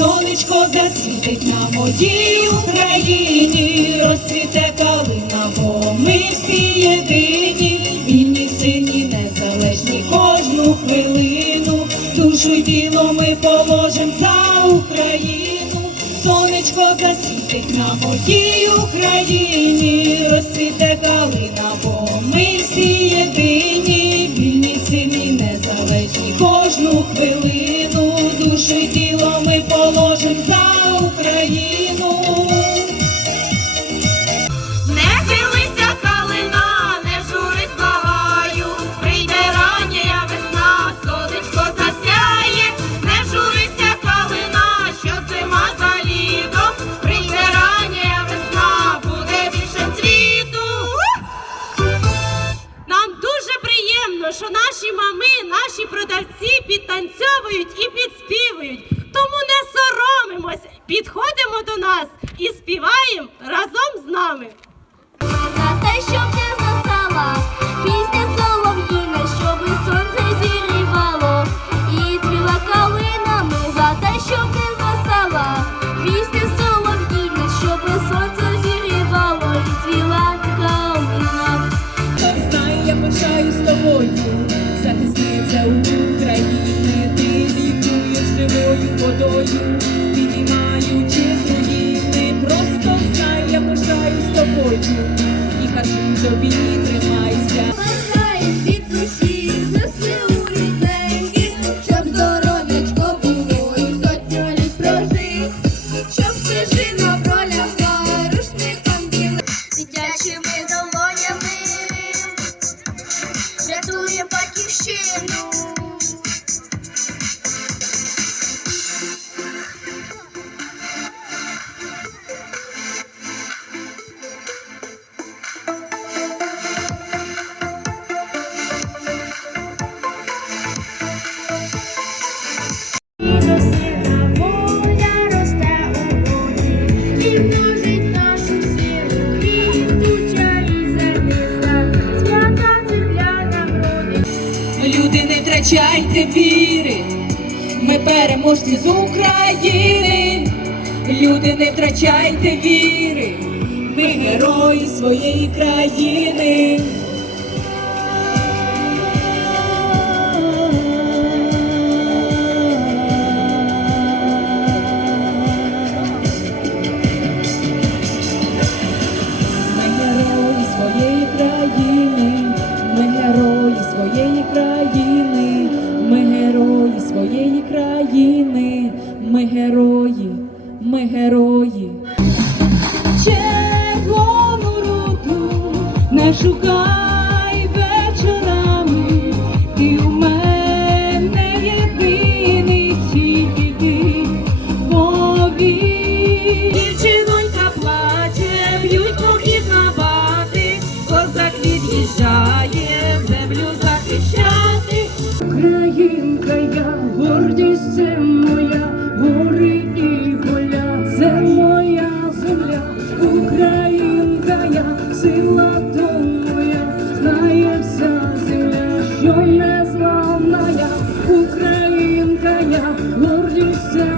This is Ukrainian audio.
сонечко засвітить на моїй Україні, розцвіте калина, бо ми всі єдині, вільні, сині, незалежні кожну хвилину, душу й тіло ми положим за Україну, сонечко засвітить на моїй Україні, розцвіте калина, бо ми всі єдині, вільні, сині, незалежні кожну хвилину, душу й тіло ми підтанцьовують і підспівують. Тому не соромимось, підходимо до нас і співаємо разом з нами. За те, щоб ти згасала, пісня солов'їна, щоби сонце зігрівало, і цвіла калинами, за те, щоб ти згасала, пісня солов'їна, щоби сонце зігрівало, і цвіла калина. Знай, я пишаюсь тобою, захисниця України, тобі, тримайся. Бажаю від душі ЗСУ рідненьких, щоб здоров'ячко було і сотню літ прожив, щоб стежина пролягла рушником дитячими долонями, рятує батьківщину. Люди, не втрачайте віри, ми переможці з України. Люди, не втрачайте віри, ми герої своєї країни. Українка, я сила думає, знає вся земля, що не зламна я, Українка, я гордість.